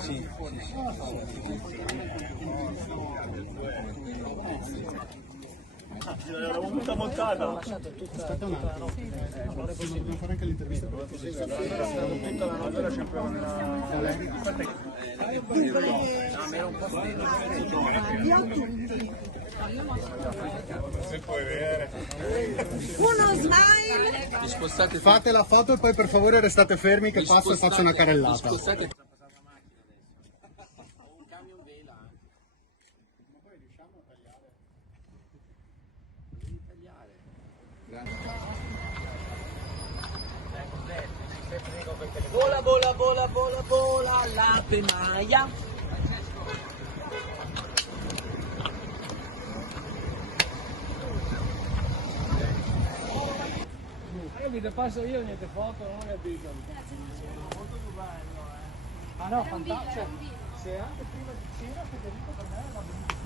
Sì. L'avevo tutta montata. Aspetta un attimo. Dobbiamo fare anche l'intervista. Tutta la notte la c'avevo se puoi vedere. Uno smile. Fate la foto e poi per favore restate fermi che passo e faccio una carrellata. Vola, vola, vola, vola, vola la penaia. Capito, passo io niente foto, non ho capito. Molto più bello, Ah no, fantastico. Se anche prima di cena Federico per me va benissimo.